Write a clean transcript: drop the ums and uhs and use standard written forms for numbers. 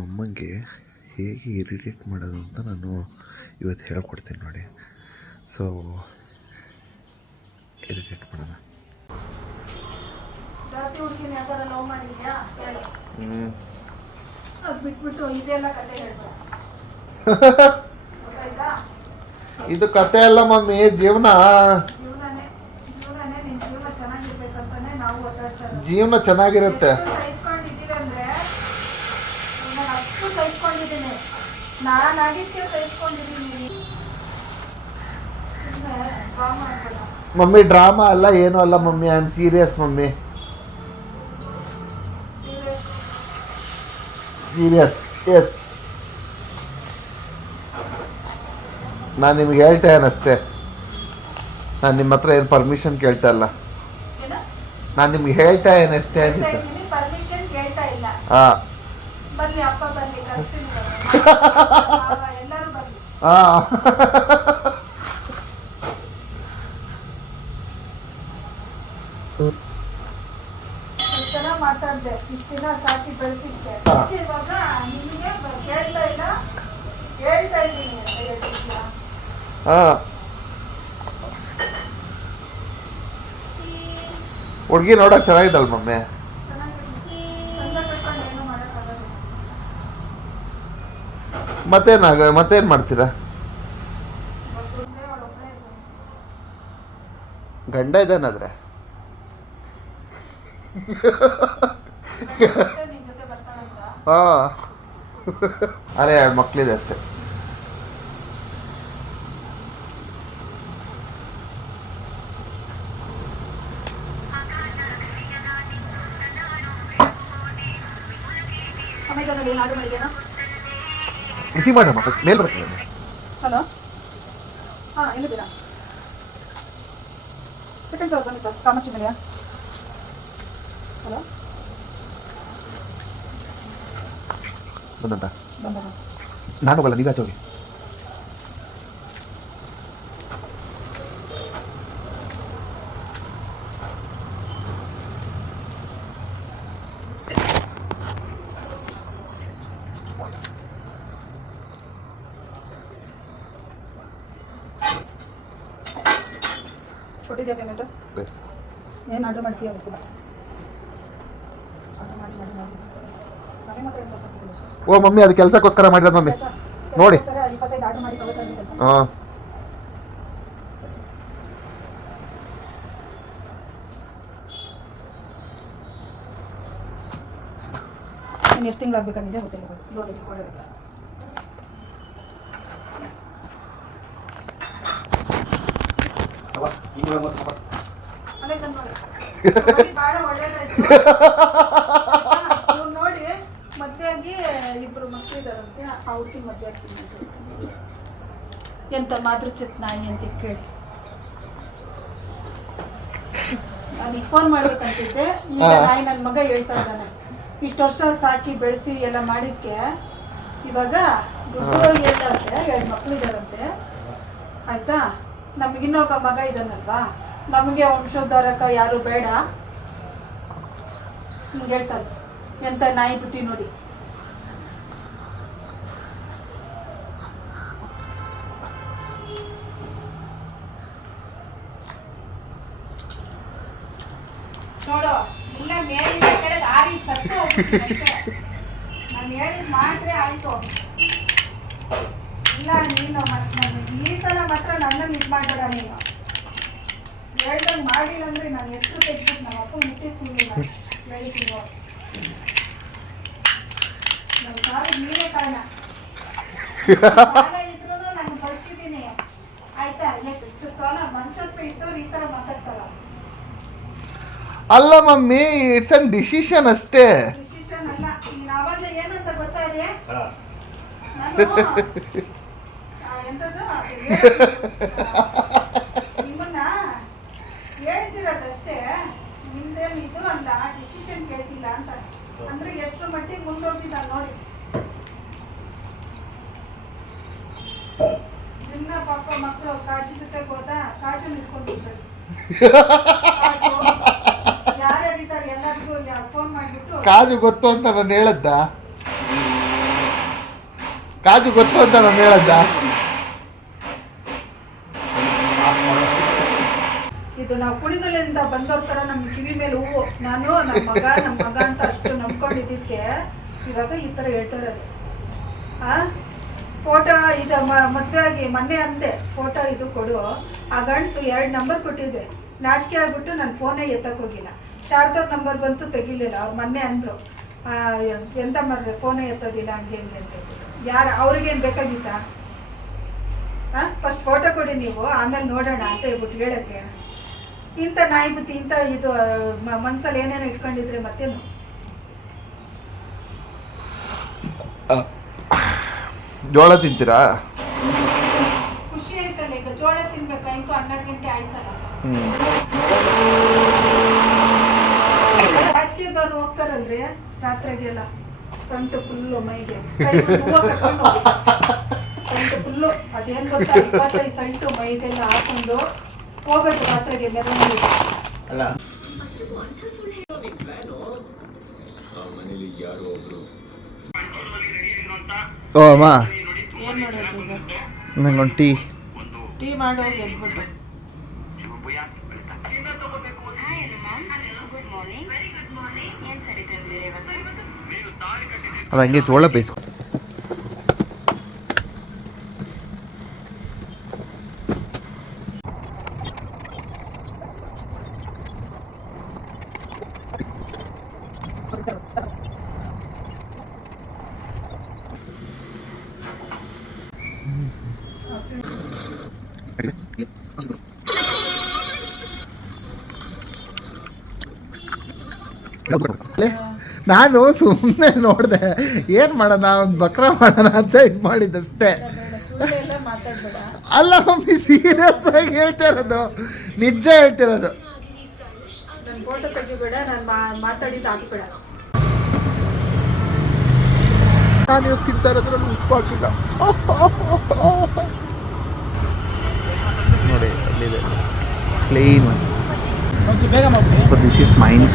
ಅಮ್ಮಂಗೆ ಹೇಗೆ ಇರಿಟೇಟ್ ಮಾಡೋದು ಅಂತ ನಾನು ಇವತ್ತು ಹೇಳ್ಕೊಡ್ತೀನಿ ನೋಡಿ. ಸೊ ಇರಿಟೇಟ್ ಮಾಡೋಣ. ಇದು ಕತೆ ಅಲ್ಲ ಮಮ್ಮಿ, ಜೀವನ ಚೆನ್ನಾಗಿರುತ್ತೆ. ಮಮ್ಮಿ ಡ್ರಾಮಾ ಅಲ್ಲ, ಏನೂ ಅಲ್ಲ mummy, I am serious mummy, serious. Yes, ನಾನು ನಿಮ್ಗೆ ಹೇಳ್ತಾ ಅಷ್ಟೇ. ನಾನು ನಿಮ್ಮ ಹತ್ರ ಏನು ಪರ್ಮಿಷನ್ ಕೇಳ್ತಾ ಇಲ್ಲ, ನಾನು ನಿಮ್ಗೆ ಹೇಳ್ತಾ ಅಷ್ಟೇ ಅಂದಿದ್ದೆ. ಹಾಂ ಹಾಂ ಮಾತಾಡ್ದೆ ಇಷ್ಟು ದಿನ ಸಾಕಿ ಬೆಳೆಸಿದ್ದೆ, ಇವಾಗ ನಿಮಗೆ ಕೇಳ್ತಾ ಇಲ್ಲ, ಹೇಳ್ತಾ ಇದ್ದೀನಿ. ಹುಡುಗಿ ನೋಡಕ್ ಚೆನ್ನಾಗಿದ್ದಲ್ಲ ಮಮ್ಮಿ. ಮತ್ತೇನ್ ಮಾಡ್ತೀರಾ? ಗಂಡ ಇದ್ದಾನಾದ್ರೆ ಅರೆ 2 ಮಕ್ಳಿದೆ ಅಷ್ಟೇ. ರಿಸೀವ್ ಮಾಡಮ್ಮ, ಮೇಲ್ ಬರ್ತೀನಿ. ಹಲೋ, ಹಾಂ ಎಲ್ಲಿದ್ದೀರಾ? ಸೆಕೆಂಡ್ ಫ್ಲೋರ್ ಬನ್ನಿ ಸರ್, ಕಾಮಾಕ್ಷಿ ನಿಲಯ. ಹಲೋ, ಬಂದಂತ ನಾನು ಬಲ್ಲ, ನೀವೇ ಹೋಗಿ. ಕೊಟ್ಟಿದ್ಯಾ ಪೇಮೆಂಟು? ಏನು ಆರ್ಡರ್ ಮಾಡ್ತೀಯ ಗೊತ್ತಿಲ್ಲ. ಓ ಮಮ್ಮಿ, ಅದು ಕೆಲಸಕ್ಕೋಸ್ಕರ ಮಾಡಿರೋದು ಮಮ್ಮಿ, ನೋಡಿ. 25 ಆರ್ಡರ್ ಮಾಡಿ ತಗೋತಾರೆ. ಹಾಂ, ಇನ್ನು ಎಷ್ಟು ತಿಂಗಳಾಗಬೇಕಂದ್ರೆ ಗೊತ್ತಿಲ್ಲ. ನೋಡಿ ಭಾಳ ಒಳ್ಳೇದಾಯ್ತು. ನೋಡಿ ಮದುವೆ ಆಗಿ 2 ಮಕ್ಕಳಿದಾರಂತೆ, ಅವ್ರಿಗೆ ಮದುವೆ ಆಗ್ತೀನಿ. ಎಂತ ಮಾತೃಚಿತ್ ನಾಯಿ ಅಂತ ಕೇಳಿ ನಾನು ಫೋನ್ ಮಾಡ್ಬೇಕಂತಿದ್ದೆ. ನಾಯಿ ನನ್ನ ಮಗ ಹೇಳ್ತಾ ಇದ್ದಾನೆ, ಇಷ್ಟು ವರ್ಷ ಸಾಕಿ ಬೆಳೆಸಿ ಎಲ್ಲ ಮಾಡಿದ್ಕೆ ಇವಾಗ ದುಡ್ಡು ಹೇಳ್ದಂತೆ 2 ಮಕ್ಕಳಿದಾರಂತೆ, ಆಯ್ತಾ. ನಮಗಿನ್ನೊಬ್ಬ ಮಗ ಇದ್ದಾನಲ್ವಾ, ನಮಗೆ ವಂಶೋದ್ಧಾರಕ ಯಾರು ಬೇಡ ಹಿಂಗೆ ಹೇಳ್ತಾರೆ. ಎಂತ ನಾಯಿ ಬುದ್ಧಿ ನೋಡಿ. ನೋಡು, ಇಲ್ಲ ಮೇಲಿನ ಕಡೆಗೆ ಆರಿ ಸತ್ತು ಹೋಗ್ಬಿಟ್ಟು ನಾನು ಹೇಳಿದ್ ಮಾಡ್ರೆ ಆಯ್ತು. ಇಲ್ಲ ನೀನು ಈ ಸಲ ಮಾತ್ರ ನನ್ನನ್ನು ಇದು ಮಾಡಬೇಡ. ನೀನು ಹೇಳ್ದಂಗೆ ಮಾಡಿಲ್ಲ ಅಂದ್ರೆ ನಾನು ಎಷ್ಟು ತೆಗ್ಬಿಟ್ಟು ನಮ್ಮ ಅಪ್ಪ ಮುಟ್ಟಿ ಸುಳ್ಳಿಲ್ಲ ಹೇಳಿದ್ದೀನಿ. ನನ್ನ ಕಾಲಿಗೆ ನೀನೇ ಕಾರಣ. ಸಾಲ ಇದ್ರೂ ನಾನು ಬರ್ತಿದ್ದೀನಿ, ಆಯ್ತಾ. ಎಷ್ಟು ಸಾಲ ಮನುಷ್ಯತ್ವ ಇದ್ದವ್ರು ಈ ಥರ ಮಾತಾಡ್ತಾರ. ಅಲ್ಲ ಮಮ್ಮಿ, ಇಟ್ಸ್ ಅನ್ ಡಿಸಿಷನ್ ಅಷ್ಟೇ. ಡಿಸಿಷನ್ ಅಲ್ಲ. ನೀನು ಅವಾಗಲೇ ಏನಂತ ಗೊತ್ತಾದ್ರೆ ನಾನು ಎಂಥದ್ದು ನಿಮ್ಮನ್ನ ಹೇಳ್ತಿರೋದಷ್ಟೇ, ನಿಮ್ದೇನು ಇದು ಅಲ್ಲ, ಡಿಸಿಷನ್ ಕೇಳ್ತಿಲ್ಲ ಅಂತ. ಅಂದ್ರೆ ಎಷ್ಟು ಮಟ್ಟಿಗೆ ಮುಂದೋಗ್ತಿದ್ದ ನೋಡಿ. ನಿನ್ನ ಪಾಪ ಮಕ್ಕಳು ಕಾಜು ಜೊತೆ ಹೋದ, ಕಾಜು ನಿಲ್ಕೊಂಡಿರ್ತಾರೆ. ಯಾರ್ಯಾರಿದ್ದಾರೆ ಎಲ್ಲರಿಗೂ ಫೋನ್ ಮಾಡಿಬಿಟ್ಟು ಕಾಜು ಗೊತ್ತು ಅಂತ ನಾನು ಹೇಳದ್ದ. ಕಾಜು ಗೊತ್ತು ಅಂತ ನಾನು ಹೇಳದ್ದ. ಇದು ನಾವು ಕುಣಿಗಲಿಂದ ಬಂದವ್ರ ತರ ನಮ್ಮ ಕಿವಿ ಮೇಲೆ ಹೂವು. ನಾನು ನಮ್ಮ ಮಗ ಅಂತ ಅಷ್ಟು ನಂಬ್ಕೊಂಡಿದ್ದಕ್ಕೆ ಇವಾಗ ಈ ತರ ಹೇಳ್ತಾ ಇರೋದು. ಫೋಟೋ ಇದು ಮದುವೆ ಆಗಿ ಮೊನ್ನೆ ಅಂದೆ ಫೋಟೋ ಇದು ಕೊಡು. ಆ ಗಂಡಸು 2 ನಂಬರ್ ಕೊಟ್ಟಿದ್ದೆ. ನಾಚಿಕೆ ಆಗ್ಬಿಟ್ಟು ನಾನು ಫೋನೇ ಎತ್ತಕ್ಕೆ ಹೋಗಿಲ್ಲ. ಶಾರದವ್ರ ನಂಬರ್ ಬಂತು ತೆಗಿಲಿಲ್ಲ. ಅವ್ರು ಮೊನ್ನೆ ಅಂದರು ಎಂತ ಮಾಡ್ರೆ ಫೋನೇ ಎತ್ತೋದಿಲ್ಲ ಹಂಗೆ ಹಿಂಗೆ ಅಂತ ಹೇಳ್ಬಿಟ್ಟು. ಯಾರು ಅವ್ರಿಗೇನು ಬೇಕಾಗಿತ್ತಾ? ಫಸ್ಟ್ ಫೋಟೋ ಕೊಡಿ ನೀವು, ಆಮೇಲೆ ನೋಡೋಣ ಅಂತ ಹೇಳ್ಬಿಟ್ಟು ಹೇಳಕ್ಕೆ. ಇಂಥ ನಾಯಿ ಬುತ್ತಿ ಇಂಥ ಇದು ಮನ್ಸಲ್ಲಿ ಏನೇನು ಇಟ್ಕೊಂಡಿದ್ರೆ ಮತ್ತೇನು. ಜೋಳ ತಿಂತೀರಾ? ಖುಷಿ ಆಯ್ತಲ್ಲ, ಈಗ ಜೋಳ ತಿನ್ಬೇಕಾಯ್ತು. 12 ಗಂಟೆ ಆಯ್ತಲ್ಲ. ರಾಜಕೀಯದವ್ರು ಹೋಗ್ತಾರಲ್ರಿ ರಾತ್ರಿಗೆಲ್ಲ ಸಂಟು ಫುಲ್ಲು ಮೈಗೆ ಸಂಟು ಫುಲ್ಲು ಅದೇನು ಗೊತ್ತಾ 25 ಸಂಟು ಮೈಗೆಲ್ಲ ಹಾಕೊಂಡು ಹೋಗೋದು ರಾತ್ರಿಗೆ ಮೆರವಣಿಗೆ. ಓ ಅಮ್ಮ, ಏನು ಮಾಡೋದು ಈಗ? ನಂಗೊಂದು ಟೀ ಮಾಡೋಗಿ ಎದ್ಬಿಟ್ಟು ಅದು ಹಂಗೆ ಜೋಳ ಬೇಯಿಸ್ಕೊ. ನಾನು ಸುಮ್ಮನೆ ನೋಡಿದೆ, ಏನು ಮಾಡೋಣ, ಒಂದು ಬಕ್ರ ಮಾಡೋಣ ಅಂತ ಇದು ಮಾಡಿದ್ದಷ್ಟೇ. ಅಲ್ಲ ಮಮ್ಮಿ, ಸೀರಿಯಸ್ ಆಗಿ ಹೇಳ್ತಾ ಇರೋದು, ನಿಜ ಹೇಳ್ತಿರೋದು. ನನ್ನ ಫೋಟೋ ತೆಗಿಬೇಡ, ನಾನು ಮಾತಾಡಿದ್ದು ಹಾಕ್ಬೇಡ. ನಾನು ಇವಾಗ ತಿಂತಾ ಇರೋದ್ರಲ್ಲಿ ಉಪ್ಪು ಹಾಕಿಲ್ಲ ನೋಡಿ, ಅಲ್ಲಿದೆ clean. So this is mine.